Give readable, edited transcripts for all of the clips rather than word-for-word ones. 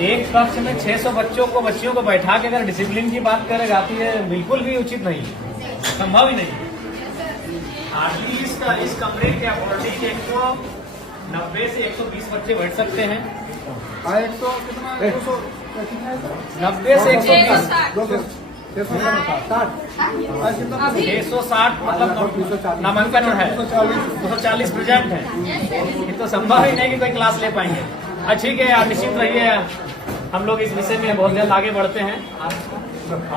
एक कक्ष में 600 बच्चियों को बैठा के अगर डिसिप्लिन की बात करेगा तो ये बिल्कुल भी उचित नहीं, संभव ही नहीं। हार्डली इस कमरे के अकॉर्डिंग 190 से 120 बच्चे बैठ सकते हैं। 90 से 120 660 मतलब नामांकन है, 240 प्रेजेंट है। ये तो संभव ही नहीं कि कोई क्लास ले पाएंगे। ठीक है, आप निश्चित रहिए, हम लोग इस विषय में बहुत जल्द आगे बढ़ते हैं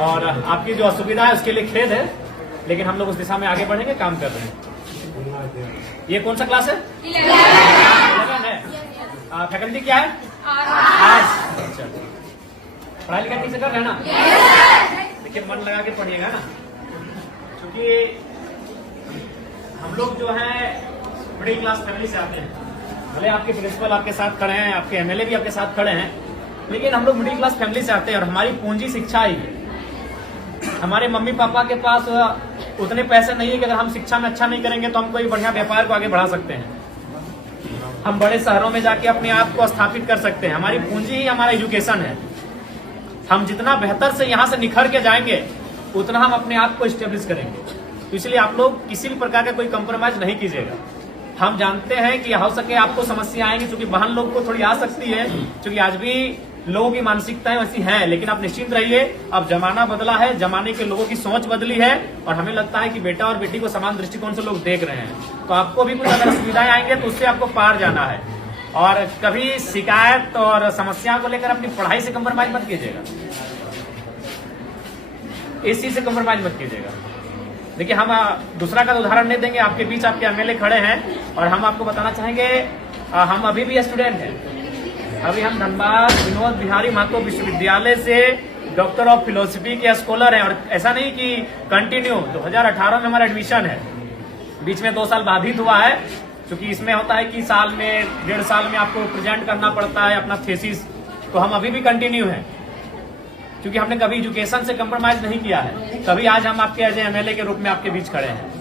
और आपकी जो असुविधा है उसके लिए खेद है, लेकिन हम लोग उस दिशा में आगे बढ़ेंगे, काम कर रहे हैं। ये कौन सा क्लास है? 11 है। फैकल्टी क्या है? आर्ट्स। अच्छा, पढ़ाई लिखाई ठीक से कर रहे हैं ना? देखिए, मन लगा के पढ़िएगा ना, क्योंकि हम लोग जो है मिडिल क्लास फैमिली से आते हैं। भले आपके प्रिंसिपल आपके साथ खड़े हैं, आपके एमएलए भी आपके साथ खड़े हैं, लेकिन हम लोग मिडिल क्लास फैमिली से आते हैं और हमारी पूंजी शिक्षा ही है। हमारे मम्मी पापा के पास उतने पैसे नहीं है कि अगर हम शिक्षा में अच्छा नहीं करेंगे तो हम कोई बढ़िया व्यापार को आगे बढ़ा सकते हैं, हम बड़े शहरों में जाके अपने आप को स्थापित कर सकते हैं। हमारी पूंजी ही हमारा एजुकेशन है। हम जितना बेहतर से यहाँ से निखर के जाएंगे उतना हम अपने आप को स्टेब्लिश करेंगे। तो इसलिए आप लोग किसी भी प्रकार का कोई कंप्रोमाइज नहीं कीजिएगा। हम जानते हैं कि हो सके आपको समस्या आएंगी, क्योंकि बहन लोग को थोड़ी आ सकती है, क्योंकि आज भी लोगों की मानसिकताएं वैसी हैं, लेकिन आप निश्चिंत रहिए, अब जमाना बदला है, जमाने के लोगों की सोच बदली है और हमें लगता है कि बेटा और बेटी को समान दृष्टिकोण से लोग देख रहे हैं। तो आपको भी कुछ अगर सुविधाएं आएंगे तो उससे आपको पार जाना है। और कभी शिकायत और समस्या को लेकर अपनी पढ़ाई से कंप्रोमाइज मत कीजिएगा, इस चीज से कंप्रोमाइज मत कीजिएगा। देखिए, हम दूसरा का उदाहरण नहीं देंगे, आपके बीच आपके एमएलए खड़े हैं और हम आपको बताना चाहेंगे, हम अभी भी स्टूडेंट हैं। अभी हम धनबाद विनोद बिहारी महतो विश्वविद्यालय से डॉक्टर ऑफ फिलोसफी के स्कॉलर हैं और ऐसा नहीं कि कंटिन्यू 2018 में हमारा एडमिशन है, बीच में 2 साल बाधित हुआ है, क्योंकि इसमें होता है कि साल में 1.5 साल में आपको प्रेजेंट करना पड़ता है अपना थीसिस। तो हम अभी भी कंटिन्यू हैं, क्योंकि हमने कभी एजुकेशन से कंप्रोमाइज नहीं किया है। कभी आज हम आपके एज एमएलए के रूप में आपके बीच खड़े हैं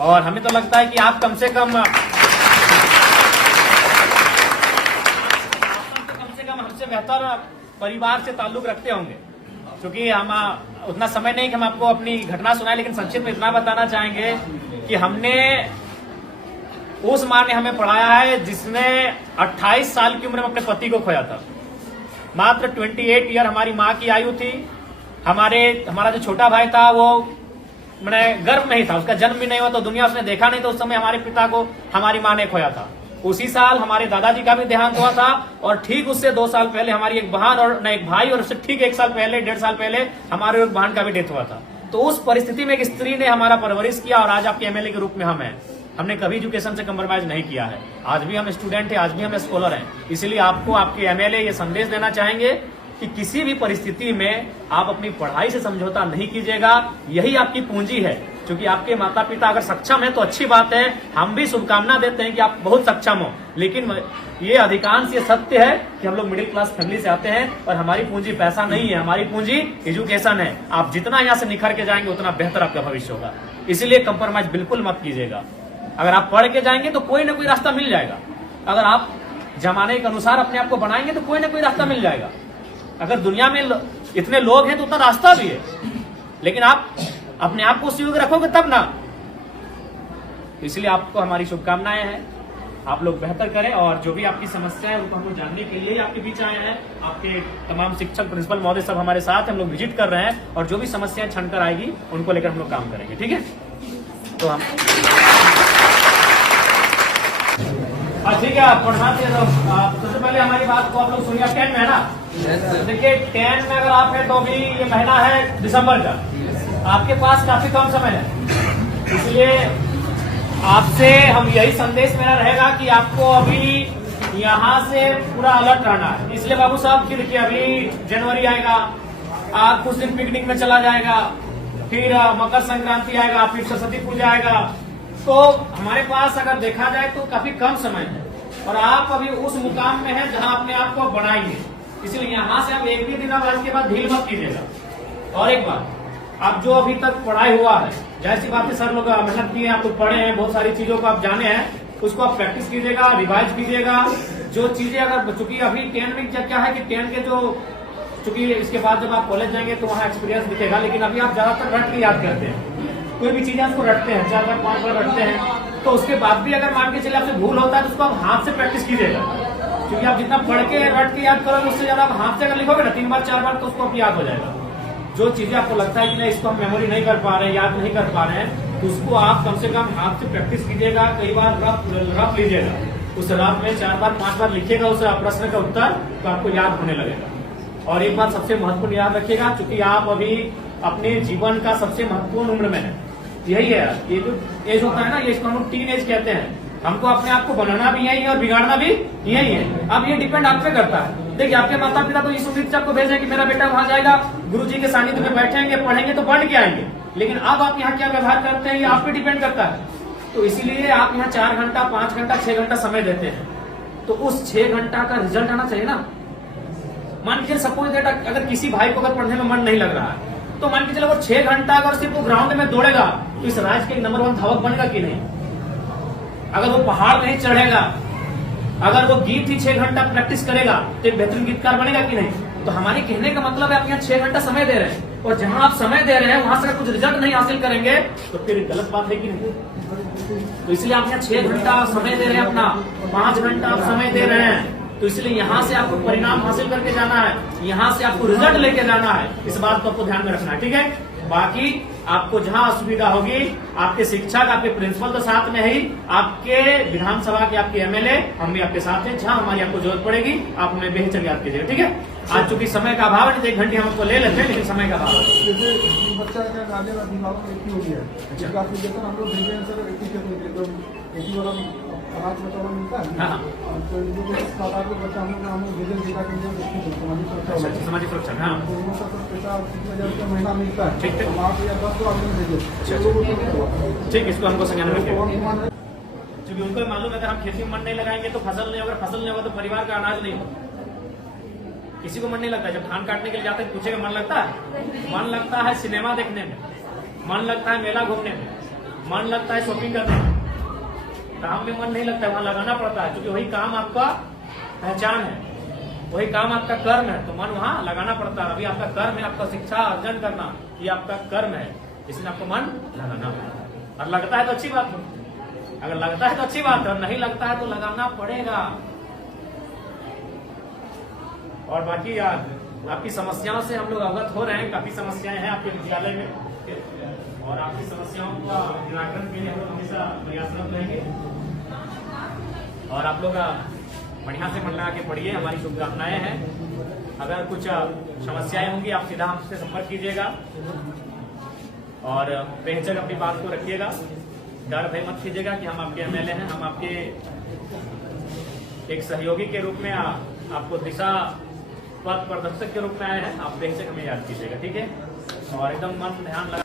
और हमें तो लगता है कि आप कम से कम हमसे बेहतर परिवार से ताल्लुक रखते होंगे, क्योंकि हम उतना समय नहीं कि हम आपको अपनी घटना सुनाए, लेकिन संक्षिप्त में इतना बताना चाहेंगे कि हमने उस माँ ने हमें पढ़ाया है जिसने 28 साल की उम्र में अपने पति को खोया था। मात्र 28 ईयर हमारी माँ की आयु थी। हमारा जो छोटा भाई था वो मैंने गर्भ में ही था, उसका जन्म भी नहीं हुआ तो दुनिया उसने देखा नहीं, तो उस समय हमारे पिता को हमारी माँ ने खोया था। उसी साल हमारे दादाजी का भी देहांत हुआ था और ठीक उससे 2 साल पहले हमारी एक बहन और एक भाई, और उससे ठीक 1 साल पहले 1.5 साल पहले हमारे एक बहन का भी डेथ हुआ था। तो उस परिस्थिति में एक स्त्री ने हमारा परवरिश किया और आज आपके एमएलए के रूप में हम हैं। हमने कभी एजुकेशन से कंप्रोमाइज नहीं किया है। आज भी हम स्टूडेंट हैं, आज भी हम स्कॉलर हैं। इसलिए आपको आपके एमएलए ये संदेश देना चाहेंगे कि किसी भी परिस्थिति में आप अपनी पढ़ाई से समझौता नहीं कीजिएगा। यही आपकी पूंजी है, क्योंकि आपके माता पिता अगर सक्षम है तो अच्छी बात है, हम भी शुभकामना देते हैं कि आप बहुत सक्षम हो। लेकिन ये अधिकांश ये सत्य है कि हम लोग मिडिल क्लास फैमिली से आते हैं और हमारी पूंजी पैसा नहीं है, हमारी पूंजी एजुकेशन है। आप जितना यहाँ से निखर के जाएंगे उतना बेहतर आपका भविष्य होगा। इसलिए कंप्रोमाइज बिल्कुल मत कीजिएगा। अगर आप पढ़ के जाएंगे तो कोई ना कोई रास्ता मिल जाएगा। अगर आप जमाने के अनुसार अपने आप को बनाएंगे तो कोई ना कोई रास्ता मिल जाएगा। अगर दुनिया में इतने लोग हैं तो उतना रास्ता भी है, लेकिन आप अपने आप को सुयोग्य रखोगे तब ना। इसलिए आपको हमारी शुभकामनाएं हैं, आप लोग बेहतर करें और जो भी आपकी समस्या है उनको हम लोग जानने के लिए आपके बीच आए हैं। आपके तमाम शिक्षक प्रिंसिपल महोदय सब हमारे साथ, हम लोग विजिट कर रहे हैं और जो भी समस्याएं छनकर आएगी उनको लेकर हम लोग काम करेंगे। ठीक है, तो हम ठीक है, आप पढ़ना चाहिए। तो सबसे पहले हमारी बात को आप लोग सुनिए। 10 में है ना? देखिए, 10 में अगर आप है तो अभी ये महीना है दिसंबर का, आपके पास काफी कम समय है। इसलिए आपसे हम यही संदेश मेरा रहेगा कि आपको अभी यहाँ से पूरा अलर्ट रहना है। इसलिए बाबू साहब, फिर कि अभी जनवरी आएगा, आप कुछ दिन पिकनिक में चला जाएगा, फिर मकर संक्रांति आएगा, फिर सरस्वती पूजा आएगा, तो हमारे पास अगर देखा जाए तो काफी कम समय है और आप अभी उस मुकाम में हैं जहां अपने आप को बढ़ाएंगे। इसलिए यहाँ से आप एक भी दिन आप इसके बाद ढील मत कीजिएगा। और एक बात, आप जो अभी तक पढ़ाई हुआ है, जैसी बात है सर लोग मेहनत किए, आप लोग पढ़े हैं, बहुत सारी चीजों को आप जाने हैं, उसको आप प्रैक्टिस कीजिएगा, रिवाइज कीजिएगा। जो चीजें अगर चूंकि अभी 10 में क्या है कि 10 के जो चूंकि इसके बाद जब आप कॉलेज जाएंगे तो वहाँ एक्सपीरियंस दिखेगा, लेकिन अभी आप ज्यादातर रट के याद करते हैं, कोई भी चीजें आपको रटते हैं, 4 बार 5 बार रटते हैं, तो उसके बाद भी अगर मान के चले आपसे भूल होता है तो उसको आप हाथ से प्रैक्टिस कीजिएगा। क्योंकि आप जितना पढ़ के रट के याद करोगे उससे ज्यादा आप हाथ से अगर लिखोगे ना 3 बार 4 बार तो उसको आप याद हो जाएगा। जो चीजें आपको लगता है कि नहीं इसको हम मेमोरी नहीं कर पा रहे हैं, याद नहीं कर पा रहे हैं, तो उसको आप कम से कम हाथ से प्रैक्टिस कीजिएगा, कई बार रफ लीजिएगा, उस रफ में 4 बार 5 बार लिखिएगा उस प्रश्न का उत्तर, तो आपको याद होने लगेगा। और एक बात सबसे महत्वपूर्ण याद रखिएगा, क्योंकि आप अभी अपने जीवन का सबसे महत्वपूर्ण उम्र में है, यही है ये जो एज होता है ना, ये इसको हम लोग टीन एज कहते हैं। हमको अपने आप को बनाना भी यही है और बिगाड़ना भी यही है। अब ये डिपेंड आप पे करता है। देखिए आपके माता पिता तो इस उम्मीद से आपको भेजे कि मेरा बेटा वहां जाएगा, गुरुजी के सानिध्य में बैठेंगे, पढ़ेंगे तो पढ़ के आएंगे, लेकिन अब आप यहाँ क्या व्यवहार करते हैं ये आप पे डिपेंड करता है। तो इसीलिए आप यहाँ 4 घंटा 5 घंटा 6 घंटा समय देते हैं, तो उस 6 घंटा का रिजल्ट आना चाहिए ना। मान के सपोज दैट अगर किसी भाई को अगर पढ़ने में मन नहीं लग रहा है, तो मान के चलो वो 6 घंटा अगर सिर्फ वो ग्राउंड में दौड़ेगा तो इस राज्य के नंबर 1 धावक बनेगा कि नहीं। अगर वो पहाड़ नहीं चढ़ेगा, अगर वो गीत ही 6 घंटा प्रैक्टिस करेगा तो एक बेहतरीन गीतकार बनेगा कि नहीं। तो हमारे कहने का मतलब है आप यहाँ 6 घंटा समय दे रहे हैं, और जहां आप समय दे रहे हैं वहां से अगर कुछ रिजल्ट नहीं हासिल करेंगे तो फिर गलत बात है कि नहीं। तो इसलिए आप यहाँ 6 घंटा समय दे रहे हैं, अपना 5 घंटा आप समय दे रहे हैं, तो इसलिए यहाँ से आपको परिणाम हासिल करके जाना है, यहाँ से आपको रिजल्ट लेके जाना है। इस बात को आपको ध्यान में रखना है, ठीक है। बाकी आपको जहां असुविधा होगी, आपके शिक्षक आपके प्रिंसिपल तो साथ में ही, आपके विधानसभा के आपके एमएलए हम भी आपके साथ हैं, जहां हमारी आपको जरूरत पड़ेगी आप हमें बेहतर याद कीजिएगा, ठीक है। आज चूंकि समय का अभाव है, तो 1 घंटे हम आपको ले लेते हैं, लेकिन समय का अभाव है। जैसे बच्चा का गार्जियन अभिभावक एक ही हो गया, इसका एप्लीकेशन हम लोग भेजे हैं सर, एक ही वाला अनाज बच्चा वाला मिलता है। हाँ, तो जो 7-8 बच्चा हम लोग भेजे जिला के लिए सामाजिक सुरक्षा, हाँ दोनों का सर पैसा 30,000 रुपया महीना मिलता है। ठीक है, हम आप या 10 को आप लोग भेजे, ठीक, इसको हमको संज्ञान में रखेंगे। क्योंकि उनको मालूम है अगर हम खेती में मन नहीं लगाएंगे तो फसल नहीं होगा, फसल नहीं होगा तो परिवार का अनाज नहीं होगा। किसी को मन नहीं लगता, जब धान काटने के लिए जाते हैं पूछेगा मन लगता है, मन लगता है सिनेमा देखने में, मन लगता है मेला घूमने में, मन लगता है शॉपिंग करने में। काम में मन नहीं लगता है, वहां लगाना पड़ता है, क्योंकि वही काम आपका पहचान है, वही काम आपका कर्म है, तो मन वहां लगाना पड़ता है। अभी आपका कर्म है आपका शिक्षा अर्जन करना, ये आपका कर्म है, इसलिए आपको मन लगाना पड़ेगा। और लगता है तो अच्छी बात है, अगर लगता है तो अच्छी बात है, और नहीं लगता है तो लगाना पड़ेगा। और बाकी आपकी समस्याओं से हम लोग अवगत हो रहे हैं, काफी समस्याएं हैं आपके विद्यालय में, और आपकी समस्याओं का निराकरण के लिए हम लोग हमेशा प्रयासरत रहेंगे। और आप लोग बढ़िया से मन लगा के पढ़िए, हमारी शुभकामनाएं हैं। अगर कुछ समस्याएं होंगी आप सीधा हमसे संपर्क कीजिएगा, और बेहिचक अपनी बात को रखिएगा, डर भय मत कीजिएगा कि हम आपके एमएलए हैं, हम आपके एक सहयोगी के रूप में आपको दिशा पथ प्रदर्शक के रूप में आए हैं। आप बेहिचक हमें याद कीजिएगा, ठीक है। और एकदम मन ध्यान लगा